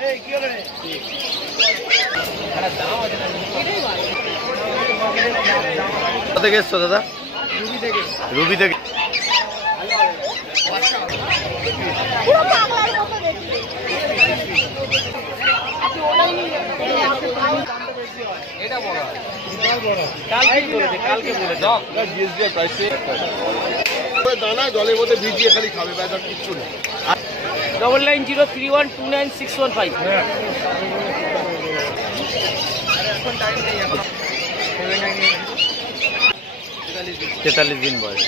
কোথা থেকে এসছো দাদা? রুবি থেকে। দানা জলের মধ্যে ভিজিয়ে খালি খাবে, ব্যাপার কিচ্ছু নেই। 9903129615। 43 দিন বয়স।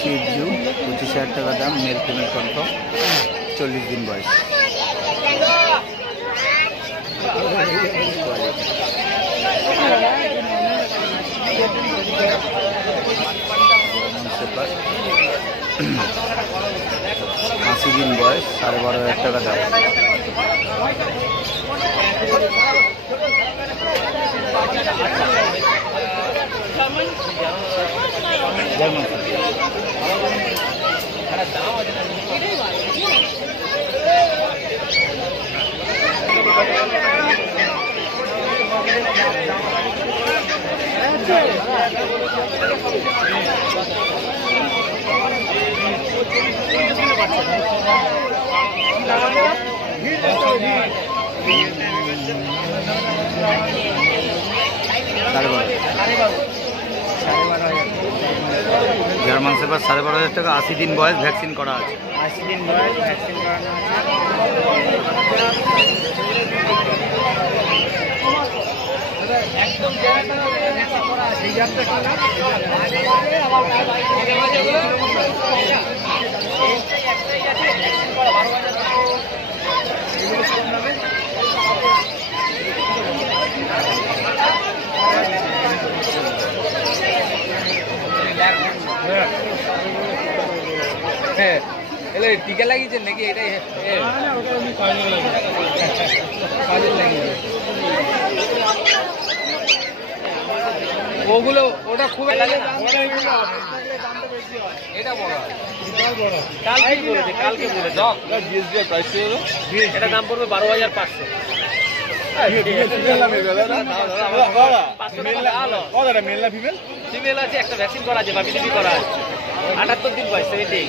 শিবজু 25,000 টাকা দাম, মেল ফিমেল কনফার্ম, 40 দিন বয়স। আশি দিন বয়স, 12,500 টাকা দাম। জার্মান শেফার্ড 12,500 টাকা, 80 দিন বয়স, ভ্যাকসিন করা আছে। 80 দিন বয়স, ভ্যাকসিন করানো আছে। একদম টিকা লাগিয়েছেন নাকি? এটাই ওগুলো, ওটা খুব এটা বড়, কালকে বলেছে, কালকে বলেছে এটা দাম পড়বে 12,500। ফিমেল আছে, একটা ভ্যাকসিন করা আছে, বাকি করা আছে। 78 দিন বয়স, 70।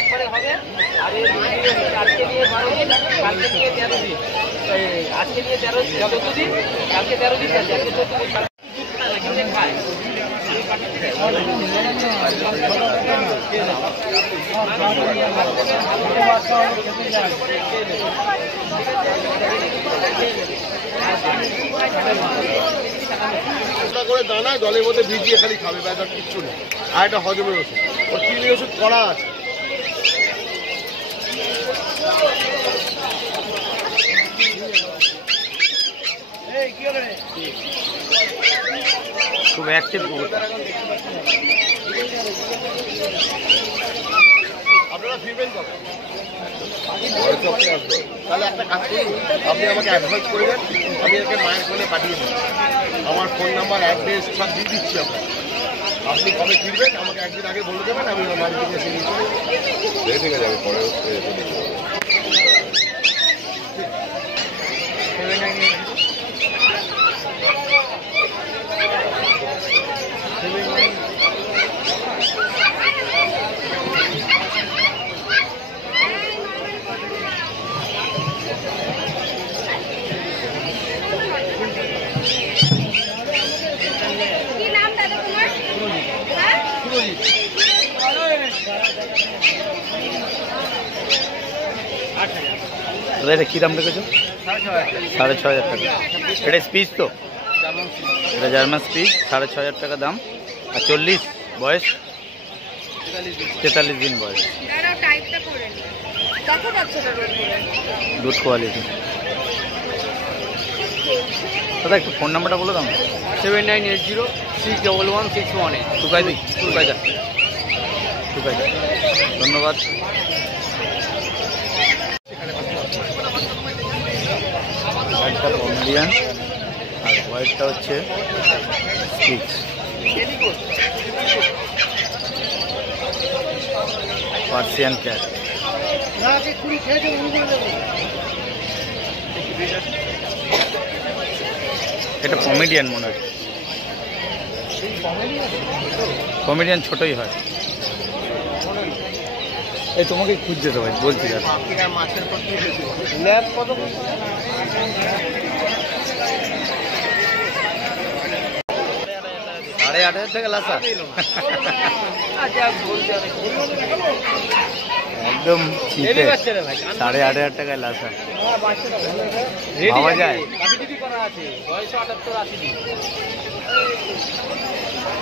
একবারে হবে। আর আজকে নিয়ে 12 দিন, কালকে নিয়ে 13 দিন, আজকে নিয়ে 14 দিন, কালকে 13 দিন আছে, আজকে 14 দিন খায়। করে দানা জলের মধ্যে ভিজিয়ে খালি খাবে, ব্যাপার কিচ্ছু নেই। আর একটা হজমের ওষুধ, ওর চিনি ওষুধ করা আছে। খুব অ্যাক্টিভ কুকুরটা। আপনারা ফিরবেন কবে? তাহলে একটা কাজ করুন, আপনি আমাকে অ্যাডভাইস করে দেন, আমি একে মায়ের ফোনে পাঠিয়ে দেবো। আমার ফোন নাম্বার, অ্যাড্রেস সব দিয়ে দিচ্ছি আপনার। আপনি কবে ফিরবেন আমাকে একদিন আগে বলে দেবেন, আমি আমার বাড়ি থেকে এসে নিয়ে চলে ঠিক আছে। আমি পরে এটা কি দাম রেখেছো? 6,500 টাকা। এটা স্পিচ তো, এটা জার্মান স্পিচ, 6,500 টাকা দাম। আর 40 বয়স, 43 দিন বয়স। Good quality. দাদা একটু ফোন নাম্বারটা বলে দাও। 7980611618। টুকাইদি টুকাইদা টুকাইদা। ধন্যবাদ। একটা পমেরিয়ান আর হোয়াইটটা হচ্ছে স্পিচ। Persian cat. এটা কমেডিয়ান মনে হয়। কমেডিয়ান ছোটই হয়। এই তোমাকে খুঁজছে তো ভাই, বলছি দাদা। ¡8,500 টাকা লাসা। একদম চিপে 8,500 টাকায় লাসা পাওয়া যায়।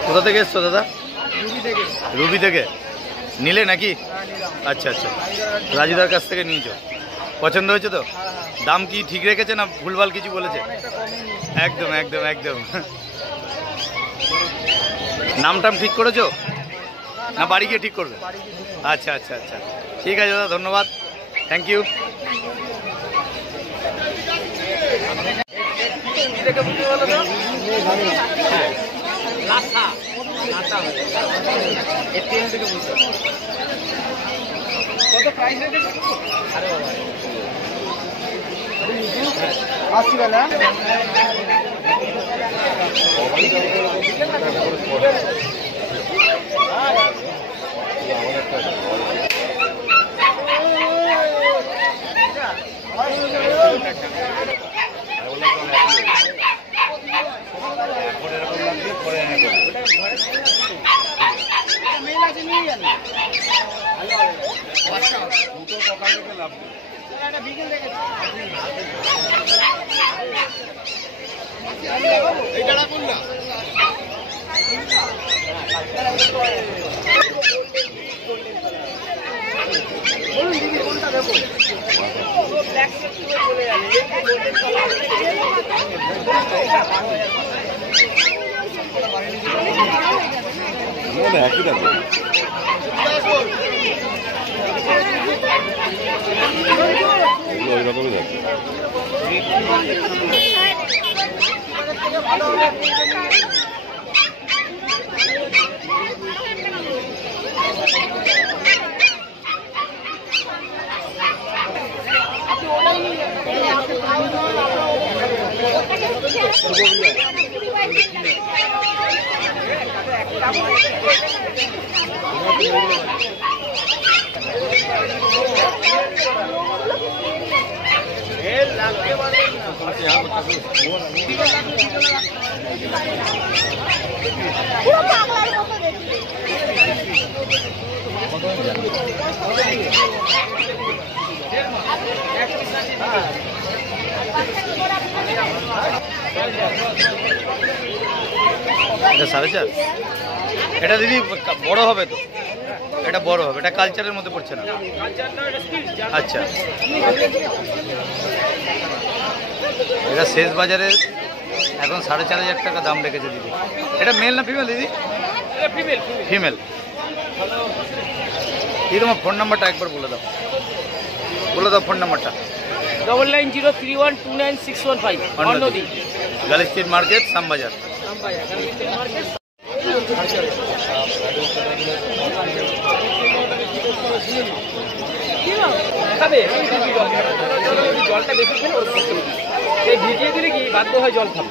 কোথা থেকে এসছো দাদা? রুবি থেকে। নিলে নাকি? আচ্ছা আচ্ছা, রাজুদার কাছ থেকে নিয়েছো। পছন্দ হয়েছে তো? দাম কি ঠিক রেখেছে না ভুলভাল কিছু বলেছে? একদম একদম একদম। নাম টাম ঠিক করেছো না বাড়ি গিয়ে ঠিক করবে? আচ্ছা আচ্ছা আচ্ছা, ঠিক আছে দাদা, ধন্যবাদ, থ্যাংক ইউ। এটা 4.5। এটা দিদি বড় হবে তো? এটা বড় হবে, এটা কালচারের মধ্যে পড়ছে না? আচ্ছা, এটা শেষ বাজারে এখন 4,500 টাকা দাম রেখেছে দিদি। এটা মেল না ফিমেল দিদি? ফিমেল। এই তোমার ফোন নাম্বারটা একবার বলে দাও, ফোন নাম্বারটা। 9903129615। Girl street market, Shyambazar. জলটা বেশি খেলে এই ভিজিয়ে দিলে কি বাধ্য হয় জল খাবে।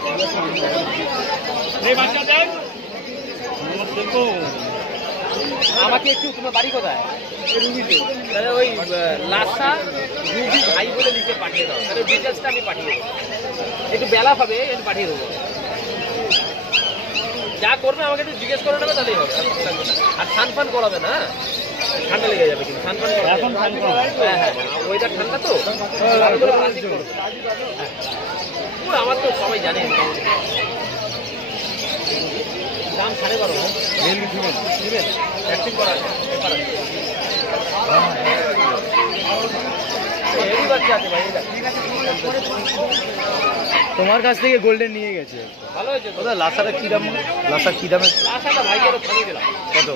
আমাকে একটু, তোমার বাড়ি কোথায়? রুবিতে। তাহলে ওই লাসা রুবি ভাই বলে লিখে পাঠিয়ে দাও, তাহলে ডিটেলসটা আমি পাঠিয়ে দেবো। একটু বেলা হবে, আমি পাঠিয়ে দেবো। যা করবে আমাকে একটু জিজ্ঞেস করে নেবে, তাহলেই হবে। আর স্নান ফান করাবে না, ঠান্ডা লেগে যাবে কিন্তু। স্নান ফান করাবে। হ্যাঁ হ্যাঁ, ওয়েদার ঠান্ডা তো, ভালো করে প্লাস্টিক করবে। আমার তো সবাই জানে। দাম 12.5। ভ্যাকসিন করা আছে, বাচ্চা আছে ভাই। ঠিক আছে। তোমার কাছ থেকে গোল্ডেন নিয়ে গেছে। ভালো হয়েছে তো। দাদা লাসাটা কি দাম? লাসা কি দামে? আশাটা ভাইকে আরো ফোন দিলাম। কত?